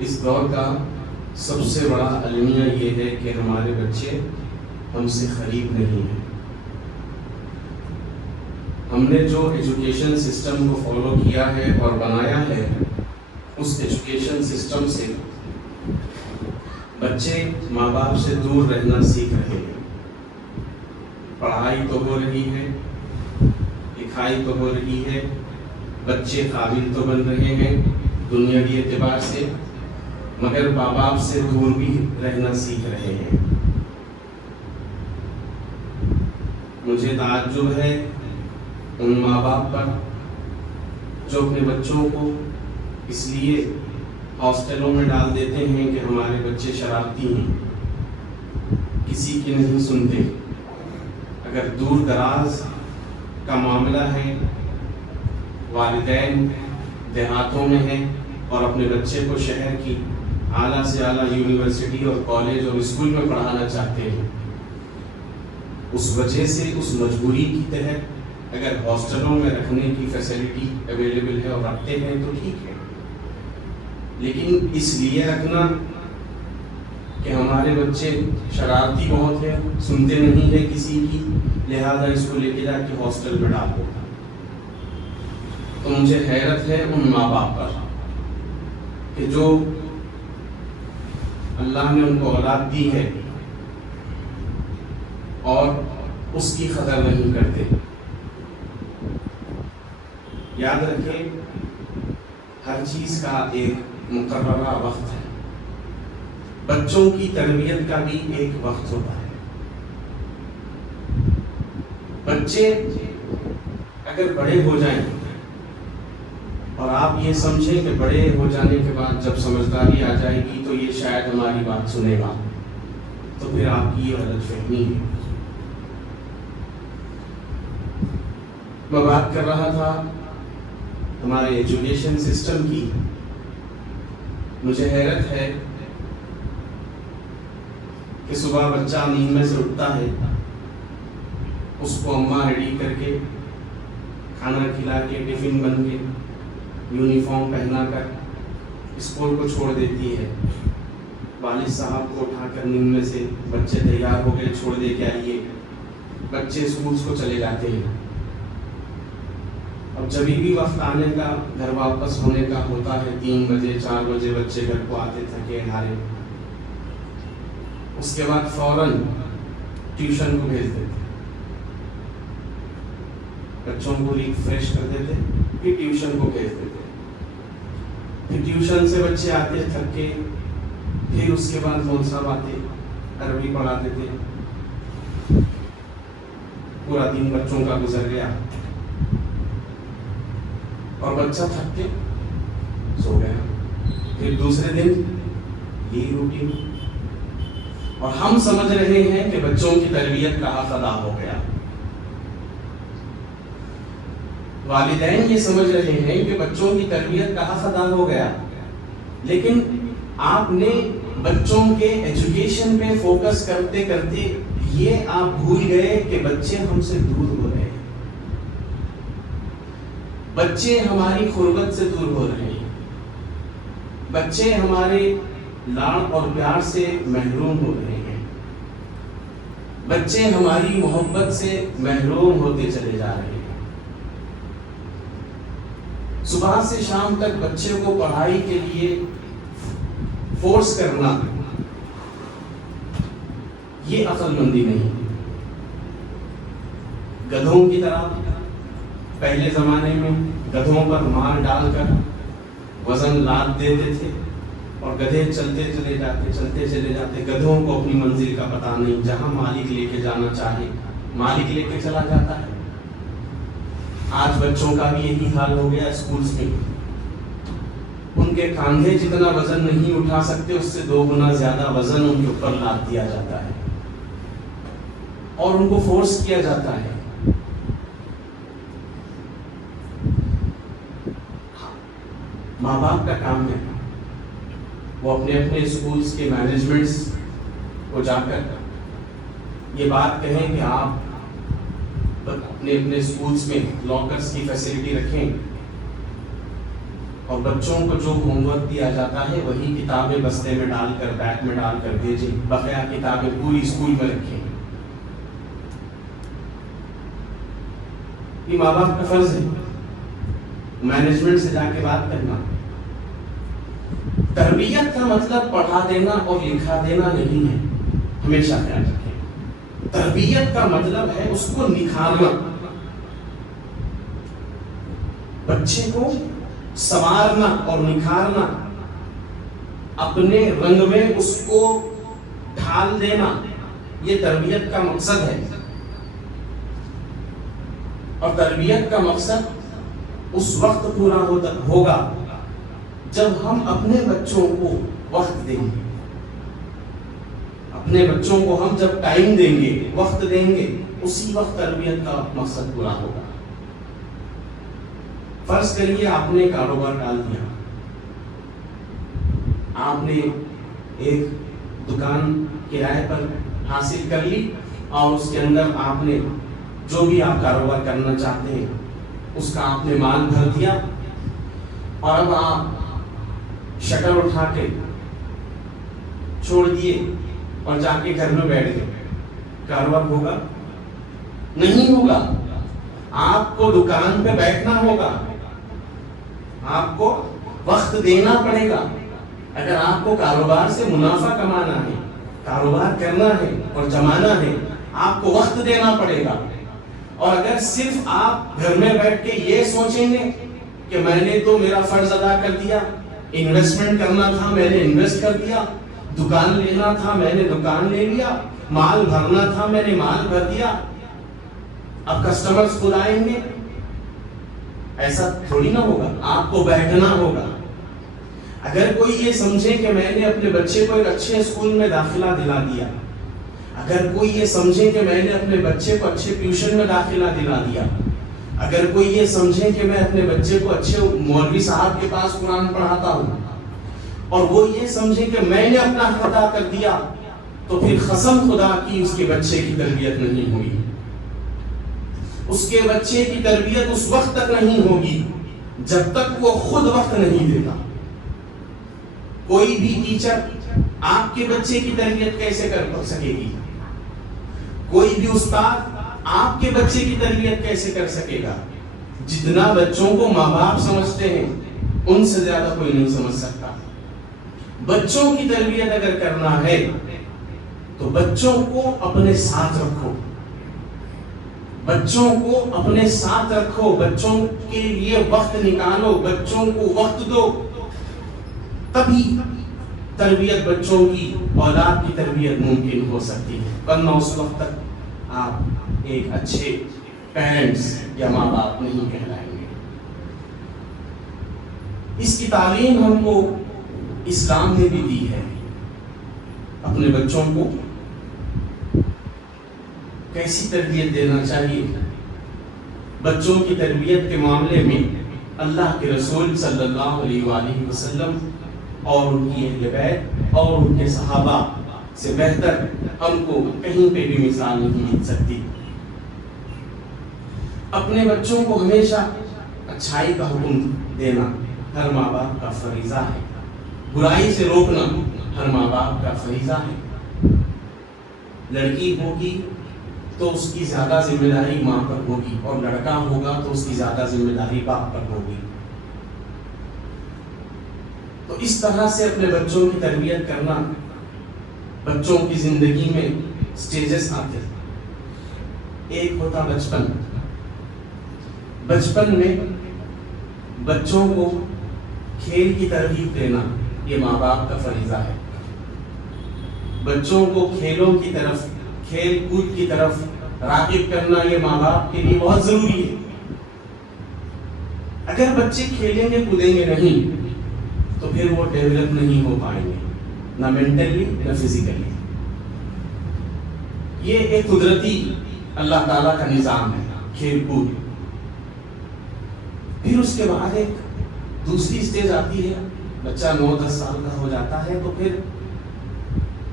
اس دور کا سب سے بڑا المیہ یہ ہے کہ ہمارے بچے ہم سے قریب نہیں ہیں۔ ہم نے جو ایجوکیشن سسٹم کو فالو کیا ہے اور بنایا ہے، اس ایجوکیشن سسٹم سے بچے ماں باپ سے دور رہنا سیکھ رہے ہیں۔ پڑھائی تو ہو رہی ہے، لکھائی تو ہو رہی ہے، بچے قابل تو بن رہے ہیں دنیاوی اعتبار سے، مگر ماں باپ سے دور بھی رہنا سیکھ رہے ہیں۔ مجھے تعجب ہے ان ماں باپ پر جو اپنے بچوں کو اس لیے ہاسٹلوں میں ڈال دیتے ہیں کہ ہمارے بچے شرارتی ہیں، کسی کی نہیں سنتے۔ اگر دور دراز کا معاملہ ہے، والدین دیہاتوں میں ہیں اور اپنے بچے کو شہر کی اعلیٰ سے اعلیٰ یونیورسٹی اور کالج اور اسکول میں پڑھانا چاہتے ہیں، اس وجہ سے اس مجبوری کی تحت اگر ہاسٹلوں میں رکھنے کی فیسلٹی اویلیبل ہے اور رکھتے ہیں تو ٹھیک ہے، لیکن اس لیے رکھنا کہ ہمارے بچے شرارتی بہت ہیں، سنتے نہیں ہیں کسی کی، لہذا اس کو لے کے جا کے ہاسٹل میں ڈال دو۔ تو مجھے حیرت ہے ان ماں باپ پر کہ جو اللہ نے ان کو اولاد دی ہے اور اس کی قدر نہیں کرتے۔ یاد رکھیں، ہر چیز کا ایک مقررہ وقت ہے، بچوں کی تربیت کا بھی ایک وقت ہوتا ہے۔ بچے اگر بڑے ہو جائیں اور آپ یہ سمجھیں کہ بڑے ہو جانے کے بعد جب سمجھداری آ جائے گی تو یہ شاید ہماری بات سنے گا، تو پھر آپ کی یہ غلط فہمی ہے۔ میں بات کر رہا تھا ہمارے ایجوکیشن سسٹم کی۔ مجھے حیرت ہے کہ صبح بچہ نیند میں سے اٹھتا ہے، اس کو اماں ریڈی کر کے کھانا کھلا کے ٹفن بن کے یونیفارم پہنا کر اسکول کو چھوڑ دیتی ہے۔ والد صاحب کو اٹھا کر نیند میں سے بچے تیار ہو گئے، چھوڑ دے کے آئیے، بچے اسکولس کو چلے جاتے ہیں۔ اب جب بھی وقت آنے کا، گھر واپس ہونے کا ہوتا ہے، 3 بجے 4 بجے بچے گھر کو آتے تھکے ہارے، اس کے بعد فوراً ٹیوشن کو بھیج دیتے، بچوں کو ریفریش کر دیتے، پھر ٹیوشن کو بھیج دیتے، پھر ٹیوشن سے بچے آتے تھک کے، پھر اس کے بعد مول صاحب آتے، عربی پڑھاتے تھے، پورا دن بچوں کا گزر گیا اور بچہ تھک کے سو گیا، پھر دوسرے دن یہی روٹین، اور ہم سمجھ رہے ہیں کہ بچوں کی تربیت کا حق ادا ہو گیا۔ والدین یہ سمجھ رہے ہیں کہ بچوں کی تربیت کا حق ادا ہو گیا، لیکن آپ نے بچوں کے ایجوکیشن پہ فوکس کرتے کرتے یہ آپ بھول گئے کہ بچے ہم سے دور ہو رہے ہیں، بچے ہماری قربت سے دور ہو رہے ہیں، بچے ہمارے لاڑ اور پیار سے محروم ہو رہے ہیں، بچے ہماری محبت سے محروم ہوتے چلے جا رہے ہیں۔ صبح سے شام تک بچے کو پڑھائی کے لیے فورس کرنا، یہ عقل مندی نہیں۔ گدھوں کی طرح پہلے زمانے میں گدھوں پر مار ڈال کر وزن لاد دیتے تھے اور گدھے چلتے چلے جاتے، گدھوں کو اپنی منزل کا پتہ نہیں، جہاں مالک لے کے جانا چاہے مالک لے کے چلا جاتا ہے۔ آج بچوں کا بھی یہی حال ہو گیا اسکولز میں، ان کے کاندھے جتنا وزن نہیں اٹھا سکتے، اس سے 2 گنا زیادہ وزن ان کے اوپر لاد دیا جاتا ہے اور ان کو فورس کیا جاتا ہے۔ ماں باپ کا کام ہے وہ اپنے اپنے اسکولز کے مینجمنٹس کو جا کر یہ بات کہیں کہ آپ اپنے اسکولز میں لاکرز کی فیسلٹی رکھیں، اور بچوں کو جو ہوم ورک دیا جاتا ہے وہی کتابیں بستے میں ڈال کر بیگ میں ڈال کر بھیجیں، بقیہ کتابیں پوری اسکول میں رکھیں. یہ ماں باپ کا فرض ہے مینجمنٹ سے جا کے بات کرنا. تربیت کا مطلب پڑھا دینا اور لکھا دینا نہیں ہے، ہمیشہ خیال رکھیں. تربیت کا مطلب ہے اس کو نکھارنا، بچے کو سنوارنا اور نکھارنا، اپنے رنگ میں اس کو ڈھال دینا. یہ تربیت کا مقصد ہے. اور تربیت کا مقصد اس وقت پورا ہوگا جب ہم اپنے بچوں کو وقت دیں گے. اپنے بچوں کو ہم جب ٹائم دیں گے، وقت دیں گے، اسی وقت تربیت کا مقصد پورا ہوگا. فرض کریے آپ نے کاروبار ڈال دیا، آپ نے ایک دکان کرائے پر حاصل کر لی اور اس کے اندر آپ نے جو بھی آپ کاروبار کرنا چاہتے ہیں اس کا آپ نے مال بھر دیا، اور اب آپ شٹر اٹھا کے چھوڑ دیے اور جا کے گھر میں بیٹھ گئے. کاروبار ہوگا؟ نہیں ہوگا. آپ کو دکان پہ بیٹھنا ہوگا، آپ کو وقت دینا پڑے گا. اگر آپ کو کاروبار سے منافع کمانا ہے، کاروبار کرنا ہے اور جمانا ہے، آپ کو وقت دینا پڑے گا. اور اگر صرف آپ گھر میں بیٹھ کے یہ سوچیں گے کہ میں نے تو میرا فرض ادا کر دیا، انویسٹمنٹ کرنا تھا میں نے انویسٹ کر دیا، دکان لینا تھا میں نے دکان لے لیا، مال بھرنا تھا میں نے مال بھر دیا، اب کسٹمرز خود آئیں گے، ایسا تھوڑی نہ ہوگا. آپ کو بیٹھنا ہوگا. اگر کوئی یہ سمجھے کہ میں نے اپنے بچے کو ایک اچھے اسکول میں داخلہ دلا دیا، اگر کوئی یہ سمجھے کہ میں نے اپنے بچے کو اچھے ٹیوشن میں داخلہ دلا دیا، اگر کوئی یہ سمجھے کہ میں اپنے بچے کو اچھے مولوی صاحب کے پاس قرآن پڑھاتا ہوں، اور وہ یہ سمجھے کہ میں نے اپنا حق ادا کر دیا، تو پھر قسم خدا کی اس کے بچے کی تربیت نہیں ہوئی. اس کے بچے کی تربیت اس وقت تک نہیں ہوگی جب تک وہ خود وقت نہیں دیتا. کوئی بھی ٹیچر آپ کے بچے کی تربیت کیسے کر سکے گی؟ کوئی بھی استاد آپ کے بچے کی تربیت کیسے کر سکے گا؟ جتنا بچوں کو ماں باپ سمجھتے ہیں ان سے زیادہ کوئی نہیں سمجھ سکتا. بچوں کی تربیت اگر کرنا ہے تو بچوں کو اپنے ساتھ رکھو، بچوں کو اپنے ساتھ رکھو، بچوں کے لیے وقت نکالو، بچوں کو وقت دو. تبھی تربیت بچوں کی، اولاد کی تربیت ممکن ہو سکتی ہے. ورنہ اس وقت تک آپ ایک اچھے پیرنٹس یا ماں باپ نہیں کہلائیں گے. اس کی تعلیم ہم کو اسلام نے بھی دی ہے. اپنے بچوں کو کیسی تربیت دینا چاہیے. بچوں کی تربیت کے معاملے میں اللہ کے رسول صلی اللہ علیہ وآلہ وسلم اور ان کی اہل بیت اور ان کے صحابہ سے بہتر ہم کو کہیں پہ بھی مثال نہیں مل سکتی. اپنے بچوں کو ہمیشہ اچھائی کا حکم دینا ہر ماں باپ کا فریضہ ہے. برائی سے روکنا ہر ماں باپ کا فریضہ ہے. لڑکی ہوگی تو اس کی زیادہ ذمہ داری ماں پر ہوگی، اور لڑکا ہوگا تو اس کی زیادہ ذمہ داری باپ پر ہوگی. تو اس طرح سے اپنے بچوں کی تربیت کرنا. بچوں کی زندگی میں سٹیجز آتے ہیں. ایک ہوتا بچپن. بچپن میں بچوں کو کھیل کی ترغیب دینا یہ ماں باپ کا فریضہ ہے. بچوں کو کھیلوں کی طرف، کھیل کود کی طرف راغب کرنا یہ ماں باپ کے لیے بہت ضروری ہے. اگر بچے کھیلیں گے کودیں گے نہیں تو پھر وہ ڈیولپ نہیں ہو پائیں گے، نہ مینٹلی نہ فزیکلی. یہ ایک قدرتی اللہ تعالیٰ کا نظام ہے کھیل کود. پھر اس کے بعد ایک دوسری سٹیج آتی ہے. بچہ 9-10 سال کا ہو جاتا ہے تو پھر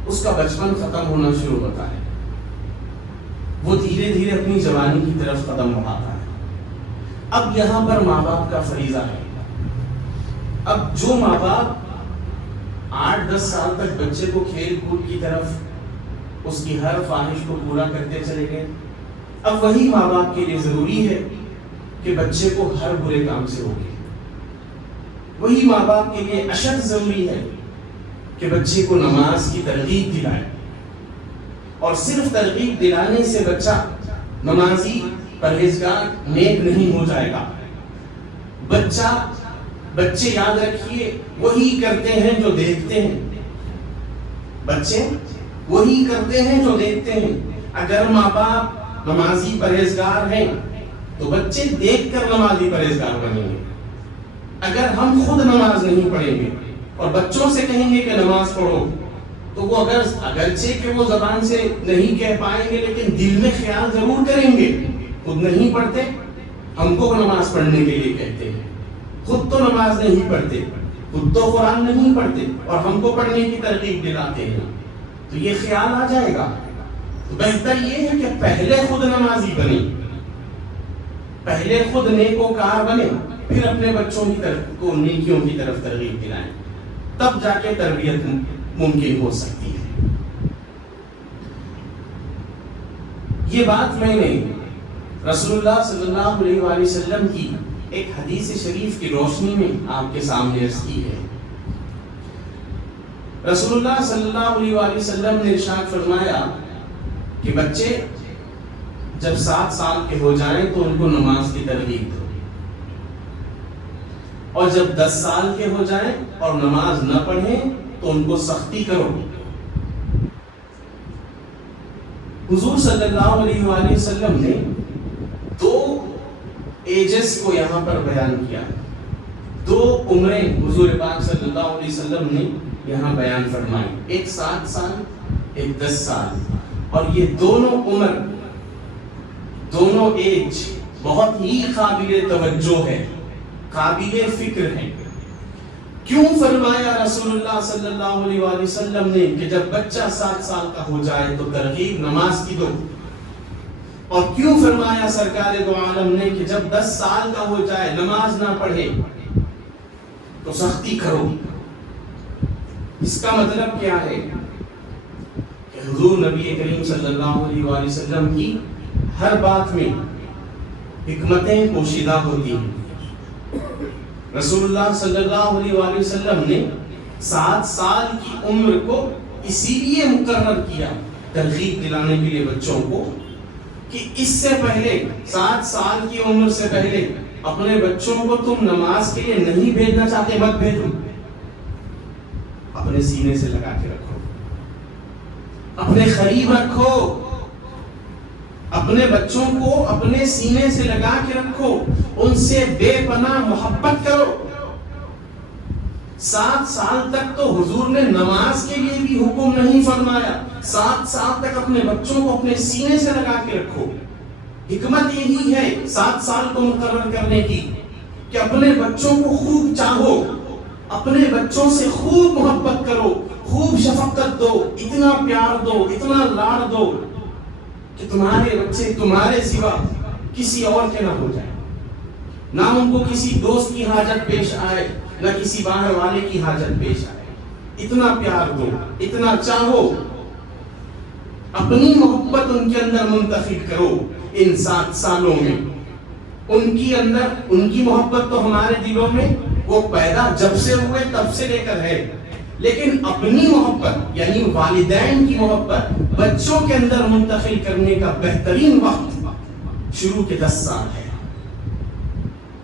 اس کا بچپن ختم ہونا شروع ہوتا ہے. وہ دھیرے دھیرے اپنی جوانی کی طرف قدم بڑھاتا ہے. اب یہاں پر ماں باپ کا فریضہ ہے اب جو ماں باپ 8-10 سال تک بچے کو کھیل کود کی طرف اس کی ہر خواہش کو پورا کرتے چلے گئے، اب وہی ماں باپ کے لیے ضروری ہے کہ بچے کو ہر برے کام سے روکے. وہی ماں باپ کے لیے اشد ضروری ہے کہ بچے کو نماز کی ترغیب دلائے، اور صرف ترغیب دلانے سے بچہ نمازی پرہیزگار نیک نہیں ہو جائے گا. بچے یاد رکھیے وہی کرتے ہیں جو دیکھتے ہیں. بچے وہی کرتے ہیں جو دیکھتے ہیں. اگر ماں باپ نمازی پرہیزگار ہیں تو بچے دیکھ کر نمازی پرہیزگار بنیں گے. اگر ہم خود نماز نہیں پڑھیں گے اور بچوں سے کہیں گے کہ نماز پڑھو، تو وہ اگرچہ کہ وہ زبان سے نہیں کہہ پائیں گے لیکن دل میں خیال ضرور کریں گے. خود نہیں پڑھتے، ہم کو نماز پڑھنے کے لیے کہتے ہیں. خود تو نماز نہیں پڑھتے، خود تو قرآن نہیں پڑھتے اور ہم کو پڑھنے کی ترغیب دلاتے ہیں. تو یہ خیال آ جائے گا. تو بہتر یہ ہے کہ پہلے خود نمازی بنے، پہلے خود نیکوکار بنے، پھر اپنے بچوں کی طرف کو نیکیوں کی طرف ترغیب دلائیں. تب جا کے تربیت ممکن ہو سکتی ہے. یہ بات میں نے رسول اللہ صلی اللہ علیہ وآلہ وسلم کی ایک حدیث شریف کی روشنی میں آپ کے سامنے عرض کی ہے. رسول اللہ صلی اللہ علیہ وآلہ وسلم نے ارشاد فرمایا کہ بچے جب 7 سال کے ہو جائیں تو ان کو نماز کی ترغیب دو، اور جب 10 سال کے ہو جائیں اور نماز نہ پڑھیں تو ان کو سختی کرو. حضور صلی اللہ علیہ وآلہ وسلم نے 2 ایجز کو یہاں پر بیان کیا. 2 عمریں حضور پاک صلی اللہ علیہ وسلم نے یہاں بیان فرمائی، ایک 7 سال، ایک 10 سال. اور یہ دونوں عمر، دونوں ایج بہت ہی قابل توجہ ہے، قابل فکر ہے. کیوں فرمایا رسول اللہ صلی اللہ علیہ وآلہ وسلم نے کہ جب بچہ 7 سال کا ہو جائے تو ترغیب نماز کی دو، اور کیوں فرمایا سرکار دو عالم نے کہ جب 10 سال کا ہو جائے نماز نہ پڑھے تو سختی کرو؟ اس کا مطلب کیا ہے کہ حضور نبی کریم صلی اللہ علیہ وآلہ وسلم کی ہر بات میں حکمتیں پوشیدہ ہوتی ہیں. رسول اللہ صلی اللہ علیہ وآلہ وسلم نے 7 سال کی عمر کو اسی لیے مقرر کیا ترغیب دلانے کے لیے بچوں کو کہ اس سے پہلے 7 سال کی عمر سے پہلے اپنے بچوں کو تم نماز کے لیے نہیں بھیجنا چاہتے، مت بھیجو. اپنے سینے سے لگا کے رکھو، اپنے قریب رکھو، اپنے بچوں کو اپنے سینے سے لگا کے رکھو، ان سے بے پناہ محبت کرو. 7 سال تک تو حضور نے نماز کے لیے بھی حکم نہیں فرمایا. 7 سال تک اپنے بچوں کو اپنے سینے سے لگا کے رکھو. حکمت یہی ہے 7 سال کو مقرر کرنے کی کہ اپنے بچوں کو خوب چاہو، اپنے بچوں سے خوب محبت کرو، خوب شفقت دو، اتنا پیار دو، اتنا لاڈ دو کہ تمہارے بچے تمہارے سوا کسی اور کے نہ ہو جائے. نہ ان کو کسی دوست کی حاجت پیش آئے، نہ کسی باہر والے کی حاجت پیش آئے. اتنا پیار دو، اتنا چاہو، اپنی محبت ان کے اندر منتخب کرو. ان 7 سالوں میں ان کی محبت تو ہمارے دلوں میں وہ پیدا جب سے ہوئے تب سے لے کر ہے، لیکن اپنی محبت یعنی والدین کی محبت بچوں کے اندر منتقل کرنے کا بہترین وقت شروع کے 10 سال ہے.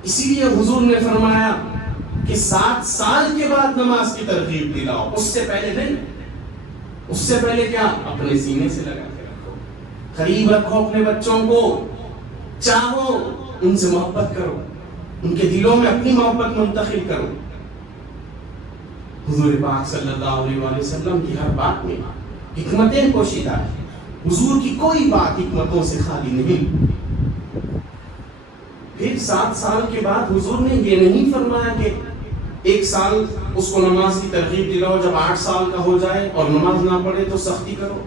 اسی لیے حضور نے فرمایا کہ 7 سال کے بعد نماز کی ترغیب دلاؤ، اس سے پہلے نہیں. اس سے پہلے کیا؟ اپنے سینے سے لگا کے رکھو، قریب رکھو اپنے بچوں کو، چاہو، ان سے محبت کرو، ان کے دلوں میں اپنی محبت منتقل کرو. حضور پاک صلی اللہ علیہ وآلہ وسلم کی ہر بات میں حکمتیں پوشیدہ ہیں. حضور کی کوئی بات حکمتوں سے خالی نہیں. پھر 7 سال کے بعد حضور نے یہ نہیں فرمایا کہ 1 سال اس کو نماز کی ترغیب دلاؤ، جب 8 سال کا ہو جائے اور نماز نہ پڑھے تو سختی کرو.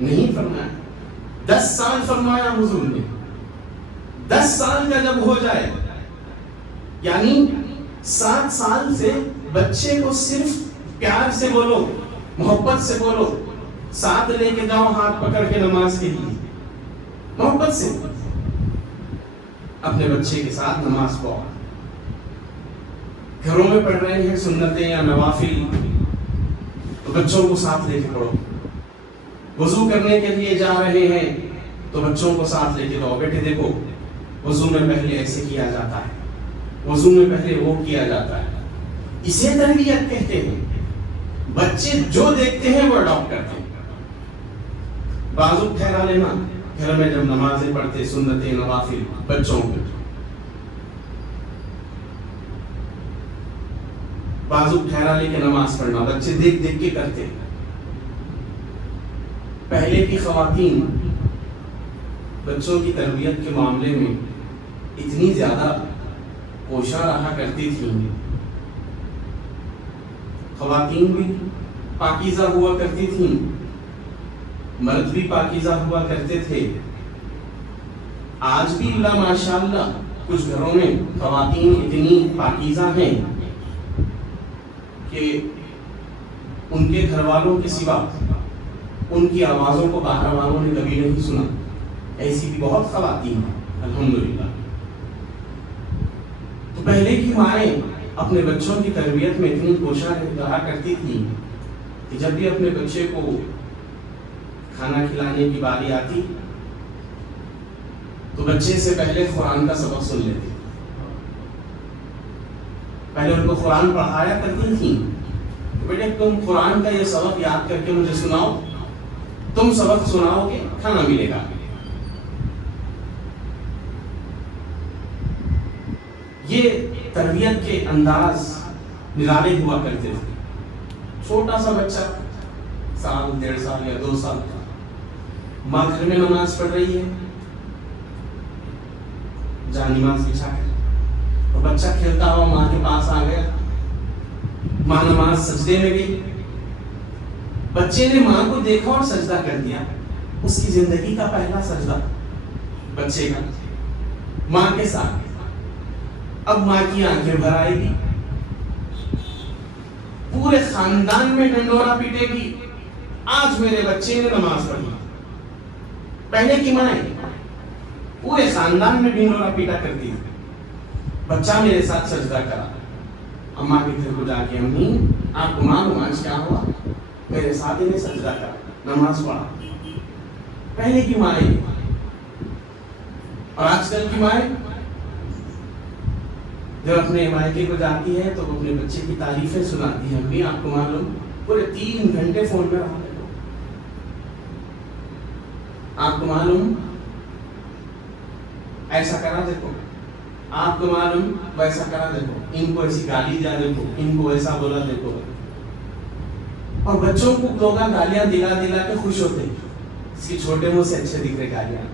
نہیں فرمایا. 10 سال فرمایا حضور نے. 10 سال کا جب ہو جائے یعنی 7 سال سے بچے کو صرف پیار سے بولو، محبت سے بولو، ساتھ لے کے جاؤ ہاتھ پکڑ کے نماز کے لیے، محبت سے اپنے بچے کے ساتھ نماز پڑھو۔ گھروں میں پڑھ رہے ہیں سنتیں یا نوافل تو بچوں کو ساتھ لے کے پڑھو۔ وضو کرنے کے لیے جا رہے ہیں تو بچوں کو ساتھ لے کے جاؤ، بیٹے دیکھو وضو میں پہلے ایسے کیا جاتا ہے، وضو میں پہلے وہ کیا جاتا ہے، اسے تربیت کہتے ہیں۔ بچے جو دیکھتے ہیں وہ اڈاپٹ کرتے ہیں۔ بازو ٹھہرا لینا گھر میں جب نمازیں پڑھتے سنتیں نوافل بچوں کو، بازو ٹھہرا لے کے نماز پڑھنا بچے دیکھ دیکھ کے کرتے ہیں۔ پہلے کی خواتین بچوں کی تربیت کے معاملے میں اتنی زیادہ کوشاں رہا کرتی تھیں، خواتین بھی پاکیزہ ہوا کرتی تھیں، مرد بھی پاکیزہ ہوا کرتے تھے۔ آج بھی اللہ ماشاءاللہ کچھ گھروں میں خواتین اتنی پاکیزہ ہیں کہ ان کے گھر والوں کے سوا ان کی آوازوں کو باہر والوں نے کبھی نہیں سنا۔ ایسی بھی بہت خواتین ہیں الحمدللہ۔ تو پہلے کی مائیں اپنے بچوں کی تربیت میں اتنی کوشاں رہا کرتی تھی کہ جب بھی اپنے بچے کو کھانا کھلانے کی باری آتی تو بچے سے پہلے قرآن کا سبق سن لیتے، پہلے ان کو قرآن پڑھایا کرتی تھیں۔ بیٹے تم قرآن کا یہ سبق یاد کر کے مجھے سناؤ، تم سبق سناؤ گے کھانا ملے گا۔ یہ تربیت کے انداز نرالے ہوا کرتے تھے۔ چھوٹا سا بچہ 1 1.5 سال یا 2 سال کا، ماں گھر میں نماز پڑھ رہی ہے، جا نماز بچھا کر، اور بچہ کھیلتا ہوا ماں کے پاس آ گیا، ماں نماز سجدے میں گئی، بچے نے ماں کو دیکھا اور سجدہ کر دیا۔ اس کی زندگی کا پہلا سجدہ بچے کا ماں کے ساتھ۔ اب ماں کی آنکھیں بھر آئے گی، پورے خاندان میں ڈنڈورا پیٹے گی، آج میرے بچے نے نماز پڑھی۔ پہلے کی مائیں پورے خاندان میں ڈنڈورا پیٹا کرتی تھی، بچہ میرے ساتھ سجدہ کرا۔ اماں کے گھر کو جا کے امی آپ کو معلوم آج کیا ہوا؟ میرے ساتھ انہیں سجدہ کرا، نماز پڑھا۔ پہلے کی مائیں اور آج کل کی مائیں جب اپنے مائکے کو جاتی ہے تو وہ اپنے بچے کی تعریفیں سناتی ہے۔ امی آپ کو معلوم پورے 3 گھنٹے فون میں رہا، آپ کو معلوم ایسا کرا دیکھو، آپ کو معلوم ویسا کرا دیکھو، ان کو ایسی گالی دیا دیکھو، ان کو ایسا بولا دیکھو۔ اور بچوں کو لوگ گالیاں دلا دلا کے خوش ہوتے ہیں، اس کی چھوٹے منہ سے اچھے دکھ رہے گالیاں۔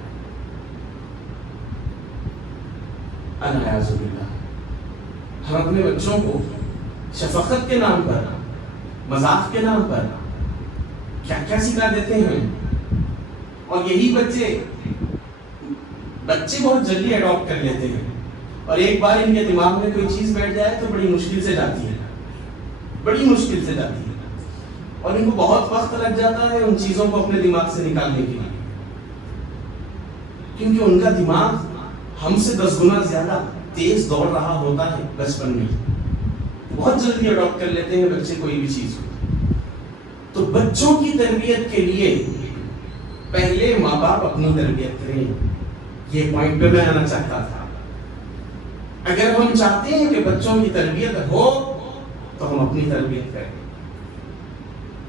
الحمد للہ ہم اپنے بچوں کو شفقت کے نام پر، مذاق کے نام پر کیا کیا سکھا دیتے ہیں، اور یہی بچے بہت جلدی اڈاپٹ کر لیتے ہیں، اور ایک بار ان کے دماغ میں کوئی چیز بیٹھ جائے تو بڑی مشکل سے جاتی ہے، بڑی مشکل سے جاتی ہے، اور ان کو بہت وقت لگ جاتا ہے ان چیزوں کو اپنے دماغ سے نکالنے کے لیے، کیونکہ ان کا دماغ ہم سے 10 گنا زیادہ تیز دوڑ رہا ہوتا ہے بچپن میں، بہت جلدی اڈاپٹ کر لیتے ہیں بچے کوئی بھی چیز کو۔ تو بچوں کی تربیت کے لیے پہلے ماں باپ اپنی تربیت کریں، یہ پوائنٹ پہ میں آنا چاہتا تھا۔ اگر ہم چاہتے ہیں کہ بچوں کی تربیت ہو تو ہم اپنی تربیت کریں۔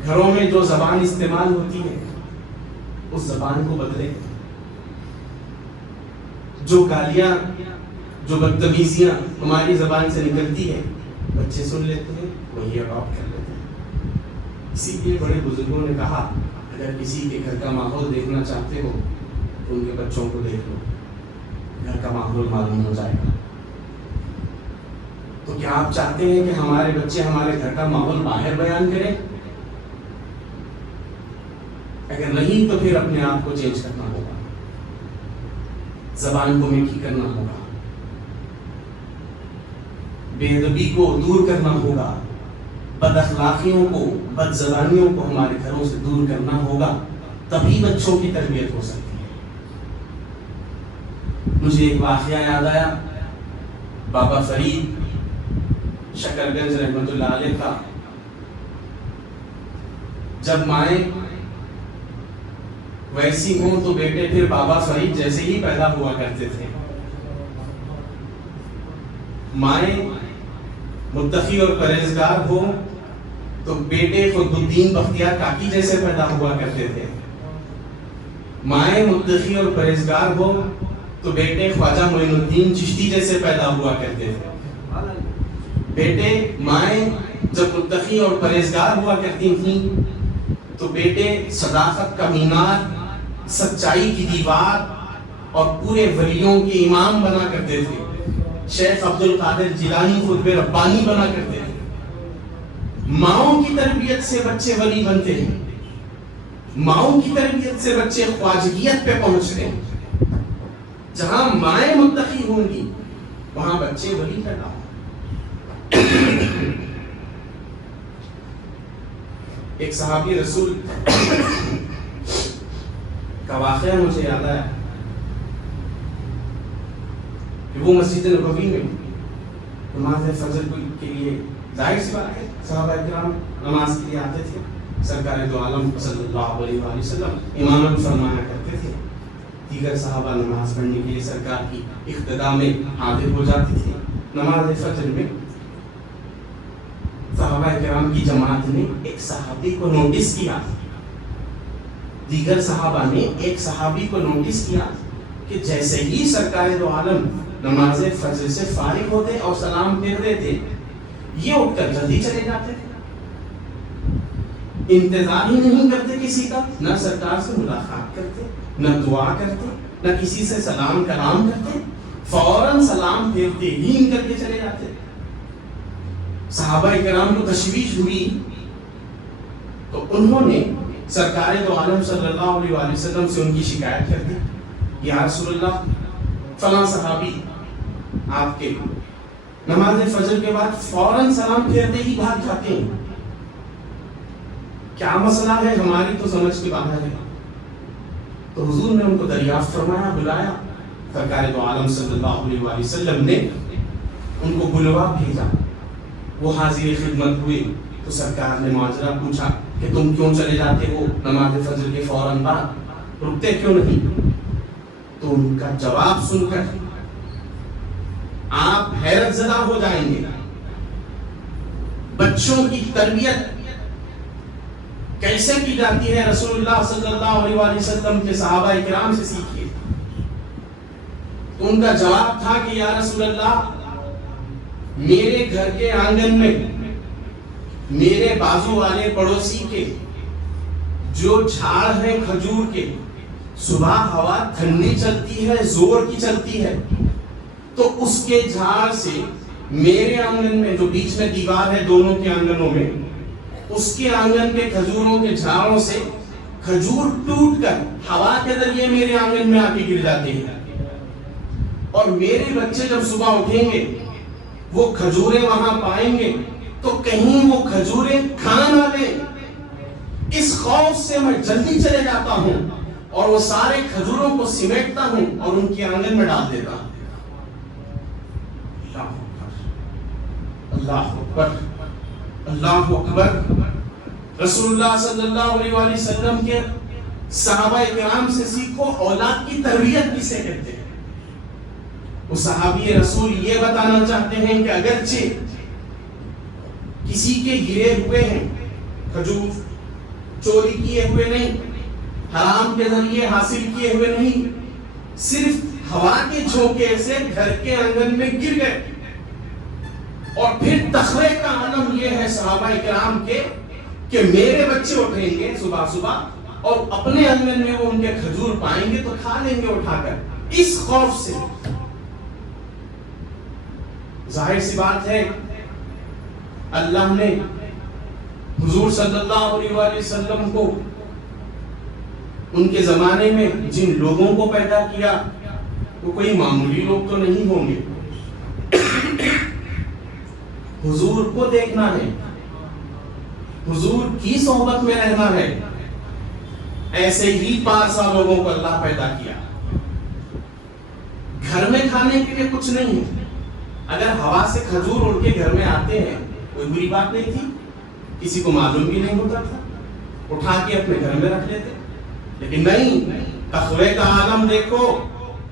گھروں میں جو زبان استعمال ہوتی ہے اس زبان کو بدلیں، جو گالیاں جو بدتمیزیاں ہماری زبان سے نکلتی ہے بچے سن لیتے ہیں، وہی اڈاپٹ کر لیتے ہیں۔ اسی لیے بڑے بزرگوں نے کہا اگر کسی کے گھر کا ماحول دیکھنا چاہتے ہو تو ان کے بچوں کو دیکھ لو، گھر کا ماحول معلوم ہو جائے گا۔ تو کیا آپ چاہتے ہیں کہ ہمارے بچے ہمارے گھر کا ماحول باہر بیان کریں؟ اگر نہیں تو پھر اپنے آپ کو چینج کرنا ہوگا، زبان کو میٹھی کرنا ہوگا، بے ادبی کو دور کرنا ہوگا، بد اخلاقیوں کو، بد زبانیوں کو ہمارے گھروں سے دور کرنا ہوگا، تبھی بچوں کی تربیت ہو سکتی ہے۔ مجھے ایک واقعہ یاد آیا، بابا فرید شکر گنج رحمۃ اللہ علیہ کا، جب مائیں ویسی ہوں تو بیٹے پھر بابا فرید جیسے ہی پیدا ہوا کرتے تھے۔ مائیں متقی اور پرہیزگار ہو تو بیٹے خود الدین بختیار کاکی جیسے پیدا ہوا کرتے تھے۔ مائیں متقی اور پرہیزگار ہو تو بیٹے خواجہ معین الدین چشتی جیسے پیدا ہوا کرتے تھے۔ بیٹے مائیں جب متقی اور پرہیزگار ہوا کرتی تھیں تو بیٹے صداقت کا مینار، سچائی کی دیوار اور پورے ولیوں کے امام بنا کرتے تھے۔ شیخ عبد القادر جیلانی قطب ربانی بنا کرتے تھے۔ ماؤں کی تربیت سے بچے ولی بنتے ہیں، ماؤں کی تربیت سے بچے خواجگیت پہ پہنچتے ہیں۔ جہاں مائیں متقی ہوں گی وہاں بچے ولی پیدا ہوں۔ ایک صحابی رسول کا واقعہ مجھے یاد آیا کہ وہ مسجد نبوی میں نماز فجر کے لیے، ظاہر سی بات ہے صحابہ کرام نماز کے لیے آتے تھے، سرکار دو عالم صلی اللہ علیہ وآلہ وسلم امامت فرمایا کرتے تھے، دیگر صحابہ نماز پڑھنے کے لیے سرکار کی اقتداء میں حاضر ہو جاتی تھی۔ نماز فجر میں صحابہ کرام کی جماعت نے ایک صحابی کو نوٹس کیا، دیگر صحابہ نے ایک صحابی کو نوٹس کیا کہ جیسے ہی سرکار دو عالم نماز فجر سے فارغ ہوتے اور سلام پھیرتے تھے، یہ اٹھ کر جلدی چلے جاتے تھے، انتظار ہی نہیں کرتے کسی کا، نہ سرکار سے ملاقات کرتے، نہ دعا کرتے، نہ کسی سے سلام کلام کرتے، فوراً سلام پھیرتے ہی ان کر کے چلے جاتے۔ صحابہ کرام کو تشویش ہوئی تو انہوں نے سرکار دو عالم صلی اللہ علیہ وآلہ وسلم سے ان کی شکایت کر دی، یا رسول اللہ فلاں صحابی آپ کے نماز فجر کے بعد فوراً سلام پھیرتے ہی بھاگ جاتے ہیں، کیا مسئلہ ہے؟ ہماری تو سمجھ کے باہر ہے۔ تو حضور نے ان کو دریافت فرمایا، بلایا، سرکار دو عالم صلی اللہ علیہ وآلہ وسلم نے ان کو بلوا بھیجا، وہ حاضر خدمت ہوئے تو سرکار نے معاذرہ پوچھا کہ تم کیوں چلے جاتے ہو نماز فجر کے فوراً بعد، رکتے کیوں نہیں؟ تو ان کا جواب سن کر آپ حیرت زدہ ہو جائیں گے۔ بچوں کی تربیت کیسے کی جاتی ہے رسول اللہ صلی اللہ علیہ وآلہ وسلم کے صحابہ کرام سے سیکھیے۔ ان کا جواب تھا کہ یا رسول اللہ، میرے گھر کے آنگن میں میرے بازو والے پڑوسی کے جو جھاڑ ہے کھجور کے، صبح ہوا ٹھنڈی چلتی ہے، زور کی چلتی ہے، تو اس کے جھاڑ سے میرے آنگن میں جو بیچ میں دیوار ہے دونوں کے آنگنوں میں، اس کے آنگن کے کھجوروں کے جھاڑوں سے کھجور ٹوٹ کر ہوا کے ذریعے میرے آنگن میں آ کے گر جاتے ہیں، اور میرے بچے جب صبح اٹھیں گے وہ کھجوریں وہاں پائیں گے تو کہیں وہ کھجوریں کھا نہ لیں، اس خوف سے میں جلدی چلے جاتا ہوں اور وہ سارے کھجوروں کو سمیٹتا ہوں اور ان کے آنگن میں ڈال دیتا ہوں۔ اللہ اکبر، اللہ اکبر۔ رسول اللہ صلی اللہ علیہ وآلہ وسلم کے صحابہ کرام سے سیکھو اولاد کی تربیت کسے کہتے ہیں۔ وہ صحابی رسول یہ بتانا چاہتے ہیں کہ اگرچہ کسی کے گرے ہوئے ہیں کھجور، چوری کیے ہوئے نہیں، حرام کے ذریعے حاصل کیے ہوئے نہیں، صرف ہوا کے جھونکے سے گھر کے آنگن میں گر گئے، اور پھر تخرے کا عالم یہ ہے صحابہ کرام کے کہ میرے بچے اٹھیں گے صبح صبح اور اپنے آنگن میں وہ ان کے کھجور پائیں گے تو کھا لیں گے اٹھا کر، اس خوف سے۔ ظاہر سی بات ہے اللہ نے حضور صلی اللہ علیہ وآلہ وسلم کو ان کے زمانے میں جن لوگوں کو پیدا کیا وہ کوئی معمولی لوگ تو نہیں ہوں گے۔ حضور کو دیکھنا ہے، حضور کی صحبت میں رہنا ہے. ایسے ہی پارسا لوگوں کو اللہ پیدا کیا. گھر میں کھانے کے لیے کچھ نہیں ہے. اگر ہوا سے کھجور اڑ کے گھر میں آتے ہیں کوئی بری بات نہیں تھی, کسی کو معلوم بھی نہیں ہوتا تھا, اٹھا کے اپنے گھر میں رکھ لیتے. لیکن نہیں, تقوی کا عالم دیکھو,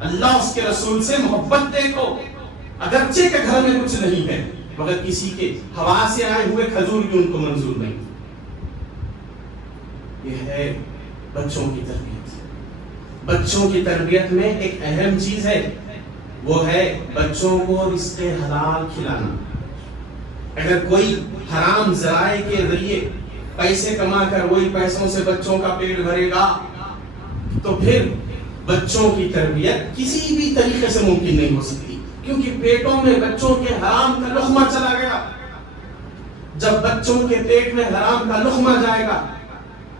اللہ اس کے رسول سے محبت دیکھو. اگرچہ کہ گھر میں کچھ نہیں ہے مگر کسی کے ہوا سے آئے ہوئے کھجور بھی ان کو منظور نہیں. یہ ہے بچوں کی تربیت. بچوں کی تربیت میں ایک اہم چیز ہے, وہ ہے بچوں کو رزق حلال کھلانا. اگر کوئی حرام ذرائع کے ذریعے پیسے کما کر وہی پیسوں سے بچوں کا پیٹ بھرے گا تو پھر بچوں کی تربیت کسی بھی طریقے سے ممکن نہیں ہو سکتی, کیونکہ پیٹوں میں بچوں کے حرام کا لقمہ چلا گیا. جب بچوں کے پیٹ میں حرام کا لقمہ جائے گا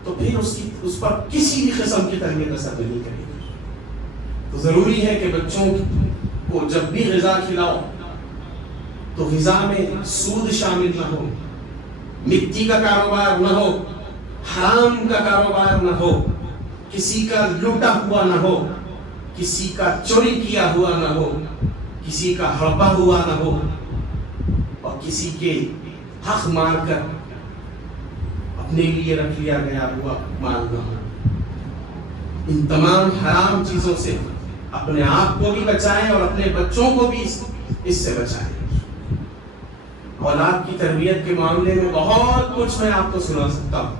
تو پھر اس پر کسی بھی قسم کی تربیت اثر نہیں کرے گی. تو ضروری ہے کہ بچوں کو جب بھی غذا کھلاؤ تو غذا میں سود شامل نہ ہو, مٹی کا کاروبار نہ ہو, حرام کا کاروبار نہ ہو, کسی کا لوٹا ہوا نہ ہو, کسی کا چوری کیا ہوا نہ ہو, کسی کا ہڑپا ہوا نہ ہو, اور کسی کے حق مار کر اپنے لیے رکھ لیا گیا ہوا مال نہ ہو. ان تمام حرام چیزوں سے اپنے آپ کو بھی بچائیں اور اپنے بچوں کو بھی اس سے بچائیں. اولاد کی تربیت کے معاملے میں بہت کچھ میں آپ کو سنا سکتا ہوں,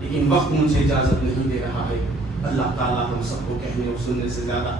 لیکن وقت مجھے اجازت نہیں دے رہا ہے. اللہ تعالیٰ ہم سب کو کہنے اور سننے سے زیادہ